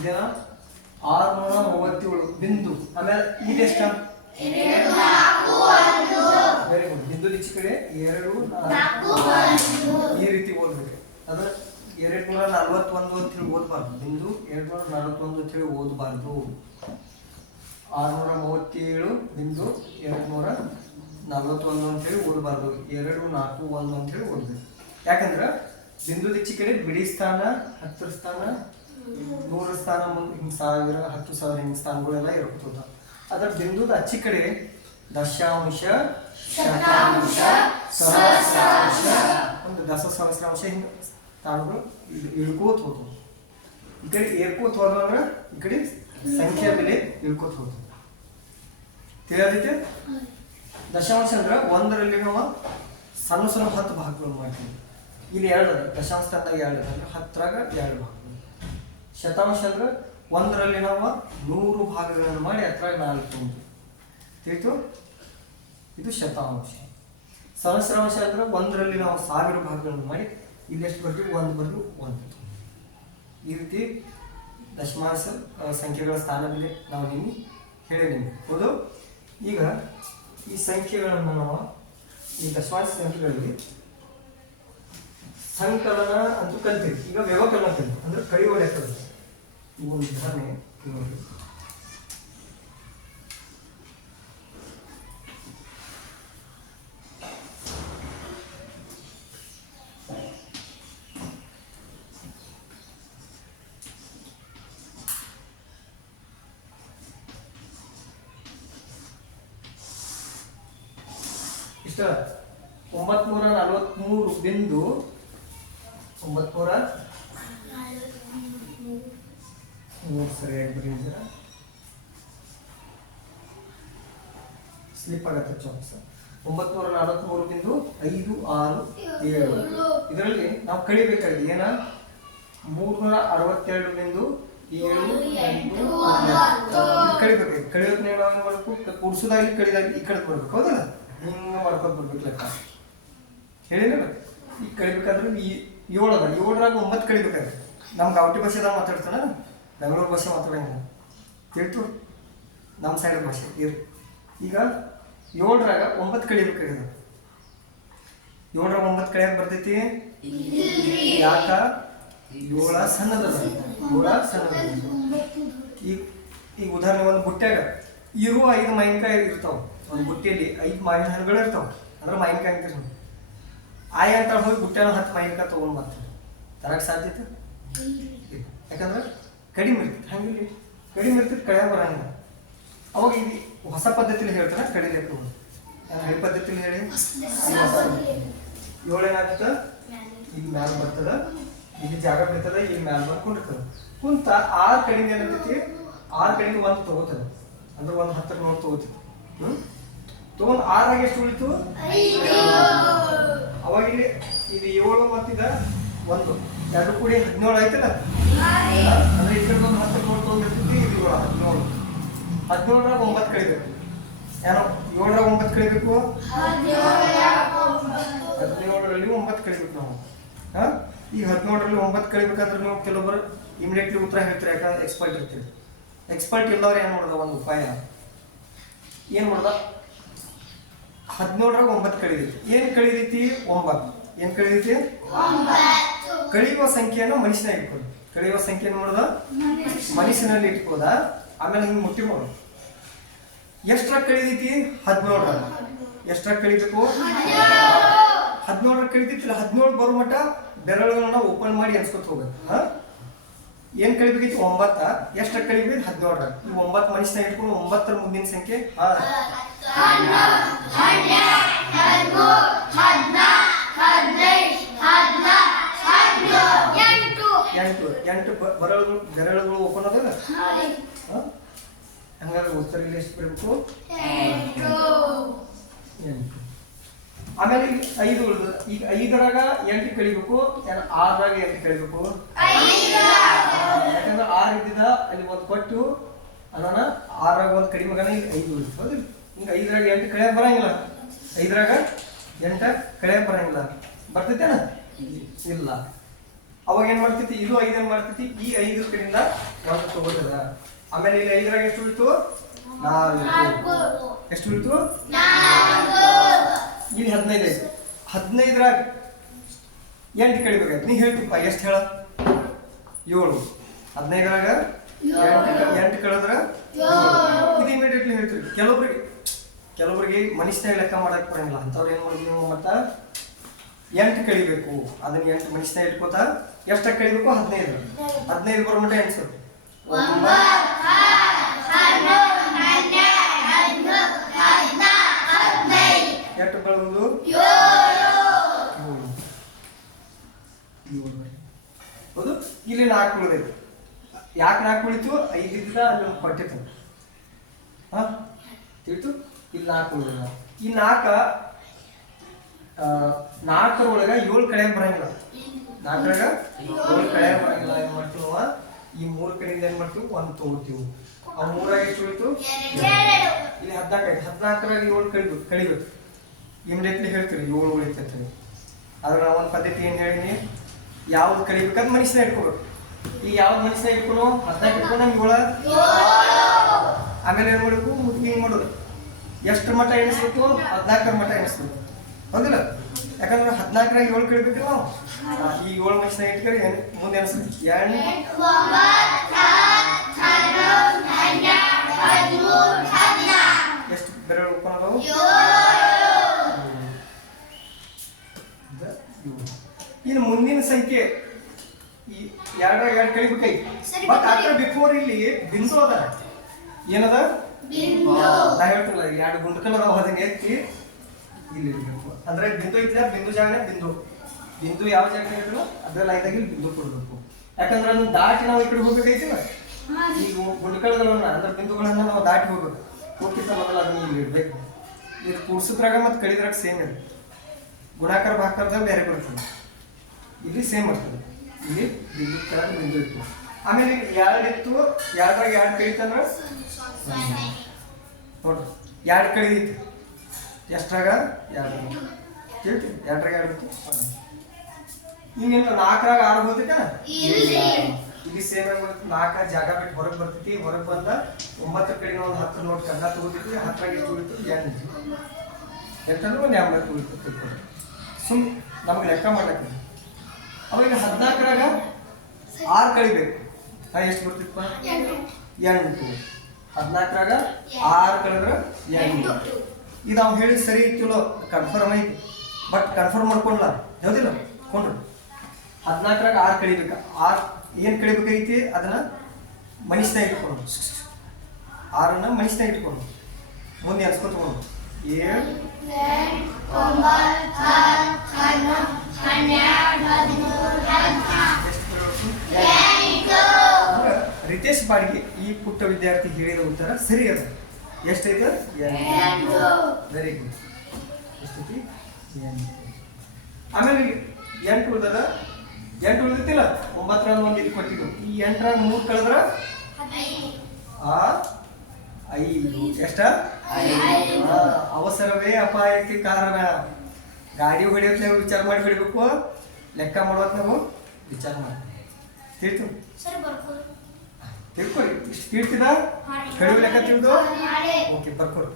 ಇದೇನಾ 637 ಬಿಂದು. ಆಮೇಲೆ ಇದೆಷ್ಟ? Very good. ಬಿಂದು ಈಚೆ ಕಡೆ 2 4 ಈ ರೀತಿ ಓದ್ಬೇಕು. ಅದು 241 ಅಂತ ಹೇಳಿ ಓದಬಾರ್ದು. ಬಿಂದು 241 ಅಂತ ಹೇಳಿ ಓದಬಾರ್ದು. 637 ಬಿಂದು 241 ಅಂತ ಹೇಳಿ ಓದಬಾರ್ದು. 241 ಅಂತ ಹೇಳಿ ಓದಬೇಕು. ಯಾಕಂದ್ರೆ ಬಿಂದು ಈಚೆ ಕಡೆ ಬಿಡಿ ಸ್ಥಾನ, 10 ಸ್ಥಾನ, 100 ಸ್ಥಾನ, ಹಿಂಗೆ 1000, 10,000 ಹಿಂಗೆ ಸ್ಥಾನಗಳೆಲ್ಲ ಇರ್ತದ. ಅದರ ಬಿಂದುದ ಅಚ್ಚಿ ಕಡೆ ದಶಾಂಶ, ಶತಾಂಶ, ಸಹಸ್ರಾಂಶ, ಒಂದು ದಶ ಸಹಸ್ರಾಂಶ ಹಿಂಗೆ ಸ್ಥಾನಗಳು ಇಳ್ಕೋತ ಹೋಗ್ತವೆ. ಈ ಕಡೆ ಏರ್ಕೋತ ಹೋದ್ರೆ ಈ ಕಡೆ ಸಂಖ್ಯಾ ಬೆಲೆ ಇಳ್ಕೋತ ಹೋಗ್ತದೆ. ತಿಳಿಯೋದೈತೆ? ದಶಾಂಶ ಅಂದ್ರೆ ಒಂದರಲ್ಲಿ ನಾವು ಸಣ್ಣ ಸಣ್ಣ 10 ಭಾಗಗಳು ಮಾಡ್ತೀವಿ. ಇಲ್ಲಿ 2 ದಶಾಂಶ ಸ್ಥಾನದಾಗ 2 ಅಂದ್ರೆ 10ರಾಗ 2 ಭಾಗಗಳು. ಶತಾಂಶ ಅಂದ್ರೆ ಒಂದರಲ್ಲಿ ನಾವು 100 ಭಾಗಗಳನ್ನು ಮಾಡಿ 10ರಾಗ 4 ತಿಳಿತು. ಇದು ಶತಾಂಶ. ಸಹಸ್ರಾಂಶ ಅಂದ್ರೆ ಒಂದರಲ್ಲಿ ನಾವು 1000 ಭಾಗಗಳನ್ನು ಮಾಡಿ ಇಲ್ಲೆಷ್ಟು ಬರ್ತೀವಿ? 1 ಬರ್ದು 1. ಈ ರೀತಿ ದಶಮಾಂಶ ಸಂಖ್ಯೆಗಳ ಸ್ಥಾನ ಬೆಲೆ ನಾವು ನಿಮಗೆ ಹೇಳಿದ್ದೀನಿ. ಹೌದು. ಈಗ ಈ ಸಂಖ್ಯೆಗಳನ್ನು ನಾವು ಈ ದಶಮಾಂಶ ಸಂಖ್ಯೆಗಳಲ್ಲಿ ಸಂಕಲನ ಅಂತೂ ಕಲ್ತೀವಿ. ಈಗ ವ್ಯವಕಲನ ಕಲಿತೀವಿ ಅಂದ್ರೆ ಕಳೆಯುವ ಲೆಕ್ಕ. ಈ ಒಂದು ಉದಾಹರಣೆ ನೋಡಿ. ಇಷ್ಟ 943 ಬಿಂದು 943 ಸರಿಯಾಗಿ ಬರೀ ಸ್ಲಿಪ್ ಆಗತ್ತೆ ಚಾಕ್ಸ್. 943 ಬಿಂದು 567. ಇದರಲ್ಲಿ ನಾವು ಕಳಿಬೇಕಾಗಿದೆ ಏನ? 362 ಬಿಂದು 7 ಕಳಿಬೇಕು. ಕಳಿಯೋಕೆ ನಾವು ಮಾಡಬೇಕು, ಕೂಡಿಸೋದಾಗಲಿ ಕಳಿದಾಗ ಈ ಕಡೆ ಬರ್ಬೇಕು. ಹೌದಲ್ಲ? ಹಿಂಗೆ ಮಾಡ್ಕೊಂಡು ಬರ್ಬೇಕು ಲೆಕ್ಕ. ಹೇಳಿಲ್ಲ? ಈಗ ಕಳಿಬೇಕಾದ್ರೆ ಈ 7 ಅದ. 7ರಾಗ 9 ಕಳಿಬೇಕಾದ್ರೆ ನಮ್ಮ ಗಾವಟಿ ಭಾಷೆದಾಗ ಮಾತಾಡ್ತಾನ, ಬೆಂಗಳೂರು ಭಾಷೆ ಮಾತಾಡಂಗಿಲ್ಲ. ತಿಳ್ತು? ನಮ್ಮ ಸೈಡ್ ಭಾಷೆ ಈಗ 7ರಾಗ 9 ಕಳಿಬೇಕಾಗಿದೆ. 7ರಾಗ 9 ಕಳಿಯಕ್ಕೆ ಬರ್ತೈತಿ? ಯಾಕ? 7 ಸಣ್ಣದ. 7 ಸಣ್ಣದ. ಈಗ ಉದಾಹರಣೆ ಒಂದು ಬುಟ್ಟ್ಯಾಗ ಇರುವ 5 ಮಾವಿನಕಾಯಿ ಇರ್ತಾವ. ಒಂದು ಬುಟ್ಟಿಯಲ್ಲಿ 5 ಮಾವಿನ ಹಣ್ಣುಗಳು ಇರ್ತಾವ. ಅಂದ್ರೆ ಮಾವಿನಕಾಯಿ ಅಂತೀರಿ. ಆಯ ಅಂತ ಹೋಗಿ ಬುಟ್ಟ್ಯಾನ 10 ಮಾವಿನಕಾಯಿ ತೊಗೊಂಡು ಬರ್ತಾರೆ. ತರಕ್ಕೆ ಸಾಧ್ಯತೆ? ಯಾಕಂದ್ರೆ ಕಡಿಮೆ ಇರ್ತೈತೆ. ಹಂಗಿಲ್ಲ, ಕಡಿಮೆ ಇರ್ತೈತೆ, ಕಳೆ ಬರಂಗಿಲ್ಲ. ಅವಾಗ ಇದು ಹೊಸ ಪದ್ಧತಿಲಿ ಹೇಳ್ತಾರೆ ಕಡಿಲಿಕ್ಕೆ. ನಾನು ಹಳೆ ಪದ್ಧತಿಲಿ ಹೇಳಿ 7 ಏನಾಗ್ತದ? ಈಗ ಮ್ಯಾಲ ಬರ್ತದ, ಇಲ್ಲಿ ಜಾಗ ಬೀಳ್ತದ, ಇಲ್ಲಿ ಮ್ಯಾಲ ಬಂದ್ಕೊಂಡಿರ್ತದ. ಕುಂತ 6 ಕಡಿಮೆ ಏನಾಗ್ತೈತಿ? 6 ಕಡಿಮೆ 1 ತಗೋತದ. ಅಂದ್ರೆ ಒಂದು 10 ನೋಟ್ ತಗೋತೈತಿ. ತಗೊಂಡು 6ರಾಗ ಎಷ್ಟು ಉಳಿತು? 5. ಅವಾಗ ಇಲ್ಲಿ ಇದು 7 ಮತ್ತಿದ 1 2 ಕೂಡಿ 17 ಆಯ್ತಲ್ಲ. ಅಂದ್ರೆ ಈ ಕಡೆ ಒಂದು 10 ನೋಟ್ ತಗೊಂಡಿರ್ತೈತಿ. ಇದು 17. 17ರಾಗ 9 ಕಳಿಬೇಕು. ಏನೋ 7ರಾಗ 9 ಕಳಿಬೇಕು, 17ರಲ್ಲಿ 9 ಕಳಿಬೇಕು ನಾವು. ಈಗ 17ರಲ್ಲಿ 9 ಕಳಿಬೇಕಾದ್ರೆ ನೀವು ಕೆಲವೊಬ್ಬರು ಇಮಿಡಿಯೇಟ್ಲಿ ಉತ್ತರ ಹೇಳ್ತಾರೆ. ಯಾಕಂದ್ರೆ ಎಕ್ಸ್ಪರ್ಟ್ ಇರ್ತೀವಿ. ಎಕ್ಸ್ಪರ್ಟ್ ಇಲ್ಲವ್ರು ಏನು ಮಾಡೋದ? ಒಂದು ಉಪಾಯ ಏನು ಮಾಡೋದ? 17ರಾಗ 9 ಕಳಿದೈತಿ. ಏನು ಕಳಿದೈತಿ? 9. ಏನು ಕಳಿದೈತಿ? ಕಳೆಯುವ ಸಂಖ್ಯೆಯನ್ನು ಮನುಷ್ಯನಾಗ ಇಟ್ಕೊಳ್ಳಿ. ಕಳೆಯುವ ಸಂಖ್ಯೆಯನ್ನು ಮಾಡೋದ ಮನುಷ್ಯನಲ್ಲಿ ಇಟ್ಕೋದ. ಆಮೇಲೆ ಹಿಂಗೆ ಮುಟ್ಟಿ ಮಾಡೋದು. ಎಷ್ಟರಾಗ ಕಳಿದೈತಿ? 17ರಾಗ. ಎಷ್ಟರಾಗ ಕಳಿಬೇಕು? 17ರಾಗ ಕಳಿದೈತಿಲ್ಲ. 17 ಬರೋ ಮಟ್ಟ ಬೆರಳುಗಳನ್ನ ಓಪನ್ ಮಾಡಿ ಎನ್ಸ್ಕೊತ ಹೋಗ್ಬೇಕು. ಏನು ಕಳಿಬೇಕೈತಿ? 9. ಎಷ್ಟರಾಗ ಕಳಿಬೇಕು? 17ರಾಗ. ಈ 9 ಮನುಷ್ಯನಾಗ ಇಟ್ಕೊಂಡು 9ರ ಮುಂದಿನ ಸಂಖ್ಯೆ 8 ಬೆರಳುಗಳು ಓಪನ್ ಅದಲ್ಲ. ಹಂಗಾದ್ರೆ ಉತ್ತರ ಇಲ್ಲಿ ಎಷ್ಟು ಬರಬೇಕು? 8. ಆಮೇಲೆ 5 ಉಳಿದ. ಈಗ 5ರಾಗ 8 ಕಳಿಬೇಕು, 6ರಾಗ 8 ಕಳಿಬೇಕು. ಯಾಕಂದ್ರೆ 6 ಇದ್ದಿದ್ದ ಅಲ್ಲಿ 1 ಕೊಟ್ಟು ಅದಾನ. 6ರಾಗ 1 ಕಡಿಮೆ ಮಗನ ಇಲ್ಲಿ 5 ಉಳಿತು. ಹೌದಿಲ್ಲ? ಈಗ 5ರಾಗ 8 ಕಳಿಯಕ್ಕೆ ಬರಂಗಿಲ್ಲ. 5ರಾಗ 8 ಕಳಿಯಕ್ಕೆ ಬರಂಗಿಲ್ಲ. ಬರ್ತೈತೇನ? ಇಲ್ಲ. ಅವಾಗ ಏನ್ ಮಾಡ್ತೈತಿ ಇದು 5 ಏನ್ ಮಾಡ್ತೈತಿ ಈ 5 ಕಡೆಯಿಂದ ಯಾವ್ದು ತಗೋತದ ಆಮೇಲೆ ಇಲ್ಲಿ 5ರಾಗ ಎಷ್ಟು ಉಳಿತು 4 ಎಷ್ಟು ಉಳಿತು 4 ಇಲ್ಲಿ 15 ಐತಿ 15ರಾಗ 8 ಕಳಿಬೇಕಾಯ್ತು ನೀ ಹೇಳ್ತಿಪ್ಪ ಎಷ್ಟು ಹೇಳ 7 15ರಾಗ 8 ಕಳೆದ್ರ ಇದು ಇಮಿಡಿಯೇಟ್ಲಿ ಹೇಳ್ತೀರಿ ಕೆಲವರಿಗೆ ಮನುಷ್ಯನಾಗ ಲೆಕ್ಕ ಮಾಡಕ್ ಬರಂಗಿಲ್ಲ ಅಂತವ್ರು ಏನ್ ಮಾಡಿದ್ವಿ ನೀವು ಮತ್ತ 8 ಕಳಿಬೇಕು ಅದನ್ನ 8 ಮನುಷ್ಯನಾಗ ಇಟ್ಕೋತ ಎಷ್ಟಾಗ ಕಳಿಬೇಕು 15 ಬರೋ ಮಟ್ಟ ಎಣಿಸೋದು 9 ಎಷ್ಟು ಬೆಳೆದು 7 ಹೌದು ಇಲ್ಲಿ 4 ಉಳಿದೈತಿ ಯಾಕೆ 4 ಉಳಿತು 5 ಇದ್ದ ಅಲ್ಲಿ ಕೊಟ್ಟಿತ್ತು ಹಾ ತಿಳಿತು ಇಲ್ಲಿ 4 ಉಳಿದ ಈ 4 ಒಳಗ 7 ಕಳೆ ಬರಂಗಿಲ್ಲ 4ರಾಗ 7 ಕಳೆ ಬರಂಗಿಲ್ಲ ಏನ್ ಮಾಡ್ತೀವಿ ಈ 3 ಕಡೆಯಿಂದ ಏನ್ ಮಾಡ್ತೀವಿ 1 ತಗೋತೀವಿ ಆ 3ರಾಗ ಎಷ್ಟು ಉಳಿತು ಇಲ್ಲಿ 14 ಐತಿ 14ರಾಗ 7 ಕಳಿಬೇಕು ಇಮಿಡಿಯೇಟ್ಲಿ ಹೇಳ್ತೀವಿ 7 ಉಳಿತೈತೆ ಆದ್ರೆ ನಾವು ಒಂದು ಪದ್ಧತಿ ಏನ್ ಹೇಳಿನಿ ಯಾವ್ದು ಕಳಿಬೇಕಂತ ಮನುಷ್ಯನ ಇಟ್ಕೋಬೇಕು ಈಗ ಯಾವ್ದು ಮನುಷ್ಯನ ಇಟ್ಕೊಳೋ 14 ಇಟ್ಕೊಂಡು 7 ಆಮೇಲೆ ಏನ್ ಮಾಡಬೇಕು ಮುಟ್ಟಿ ಮಾಡೋದು ಎಷ್ಟು ಮಟ್ಟ ಎಣಿಸ್ಬೇಕು 14 ಮಟ್ಟ ಎಣಿಸ್ಬೇಕು ಹೌದಿಲ್ಲ ಯಾಕಂದ್ರೆ 14ರಾಗ 7 ಕಳಿಬೇಕಲ್ಲ ನಾವು ಈ 7 ಮನುಷ್ಯನ ಇಟ್ಕೊಳ್ಳಿ ಮುಂದೆ ಎಣಿಸ್ಬೇಕು 8 ಎಷ್ಟು ಬೆರಳು ಉಳ್ಕೊಳ್ಳೋದು ಇನ್ನು ಮುಂದಿನ ಸಂಖ್ಯೆ ಈ 2ರಾಗ 2 ಕಳಿಬೇಕೈತಿ ಬಟ್ ಅದ್ರ ಬಿಫೋರ್ ಇಲ್ಲಿ ಬಿಂದು ಅದ ಏನದ ನಾ ಹೇಳ್ತಿಲ್ಲ 2 ಗುಂಡ್ಕಲ್ ಅದಾವ ಅದನ್ನ ಎತ್ತಿ ಇಲ್ಲಿ ಇಡಬೇಕು ಅಂದ್ರೆ ಬಿಂದು ಐತಿಲ್ಲ ಬಿಂದು ಜಾಗನೇ ಬಿಂದು ಯಾವ ಜಾಗ ಇರ್ತಲ್ಲ ಅದ್ರ ಲೈನ್ದಾಗ ಇಲ್ಲಿ ಬಿಂದು ಕೊಡ್ಬೇಕು ಯಾಕಂದ್ರೆ ಅದನ್ನ ದಾಟಿ ನಾವು ಈ ಕಡೆ ಹೋಗ್ಬೇಕೈತಿಲ್ಲ ಈಗ ಗುಂಡ್ಕಲ್ಗಳನ್ನ ಅಂದ್ರೆ ಬಿಂದುಗಳನ್ನ ನಾವು ದಾಟಿ ಹೋಗ್ಬೇಕು ಹೋಗ್ತಿತ್ತ ಮೊದಲ ಅದನ್ನ ಇಲ್ಲಿ ಇಡ್ಬೇಕು ಇದು ಕೂಡ್ಸಿದ್ರಾಗ ಮತ್ತು ಕಳಿದ್ರಾಗ ಸೇಮ್ ಇದೆ ಗುಣಾಕಾರ ಭಾಕಾರದಾಗ ಬೇರೆ ಬರ್ತದೆ ಇಲ್ಲಿ ಸೇಮ್ ಬರ್ತದೆ ಇಲ್ಲಿ ಬಿಂದು ಕೆಳಗೆ ಬಿಂದು ಇತ್ತು ಆಮೇಲೆ 2 ಇತ್ತು 2ರಾಗ 2 ಕಳಿತಂದ್ರೆ ನೋಡ್ರಿ 2 ಕಳಿದೈತಿ ಎಷ್ಟ್ರಾಗ 2 ಹೇಳ್ತೀವಿ 2ರಾಗ 2 ಇತ್ತು ಇನ್ನೇನು 4ರಾಗ 6 ಹೋಗ್ತೈತ ಇಲ್ಲಿ ಸೇಮ್ ಆಗ್ಬಿಡುತ್ತೆ 4 ಜಾಗ ಬಿಟ್ಟು ಹೊರಗೆ ಬರ್ತೈತಿ ಹೊರಗೆ ಬಂದ 9 ಕಡೆ ಒಂದು 10 ನೋಟ್ ಕನ್ನ ತಗೋತೈತಿ 10ರಾಗ ಎಷ್ಟು ಉಳಿತು 8 ಎಂತಂದ್ರೆ ಒಂದು 80 ಉಳಿತು ಸುಮ್ ನಮ್ಗೆ ಲೆಕ್ಕ ಮಾಡ್ಲಕ್ಕ ಅವಾಗ 14ರಾಗ 6 ಕಳಿಬೇಕು ಎಷ್ಟು ಬರ್ತಿತ್ತಪ್ಪ 8 14ರಾಗ 6 ಕಳೆದ್ರೆ 8 ಇದು ನಾವು ಹೇಳಿ ಸರಿ ಇತ್ತು ಕನ್ಫರ್ಮ್ ಐತಿ ಬಟ್ ಕನ್ಫರ್ಮ್ ಮಾಡ್ಕೊಂಡ್ಲ ಹೌದಿಲ್ಲ ಕೊಂಡ್ರು 14ರಾಗ 6 ಕಳಿಬೇಕು 6 ಏನು ಕಳಿಬೇಕೈತಿ ಅದನ್ನ ಮನುಷ್ಯನ ಇಟ್ಕೊಂಡು 6ಅನ್ನ ಮನುಷ್ಯನ ಇಟ್ಕೊಂಡು ಮುಂದೆ ಎನ್ಸ್ಕೊತ 7 ರಿತೇಶ್ ಬಾಡಿಗೆ ಈ ಪುಟ್ಟ ವಿದ್ಯಾರ್ಥಿ ಹೇಳಿದ ಉತ್ತರ ಸರಿ ಅದ ಎಷ್ಟೈತೆ ವೆರಿ ಗುಡ್ ಎಷ್ಟೈತಿ ಆಮೇಲೆ 8 ಉಳಿದದ 8 ಉಳಿದಿತ್ತಿಲ್ಲ 9ರಾಗ 1 ಇದು ಕೊಟ್ಟಿದ್ದು ಈ 8ರಾಗ 3 ಕಳೆದ್ರ 5 ಎಷ್ಟ ಅವಸರವೇ ಅಪಾಯಕ್ಕೆ ಕಾರಣ ಗಾಡಿ ಹೊಡೆಯೋತ್ ನಾವು ವಿಚಾರ ಮಾಡಿ ಹೊಡಿಬೇಕು ಲೆಕ್ಕ ಮಾಡೋತ್ ನಾವು ವಿಚಾರ ಮಾಡಿ ತಿಳ್ತು ತಿಳ್ಕೊಳ್ಳಿ ಇಷ್ಟು ತಿಳ್ತಿದ ಕಡಿಮೆ ಲೆಕ್ಕ ತಿಳಿದು ಓಕೆ ಬರ್ಕೊಡಿ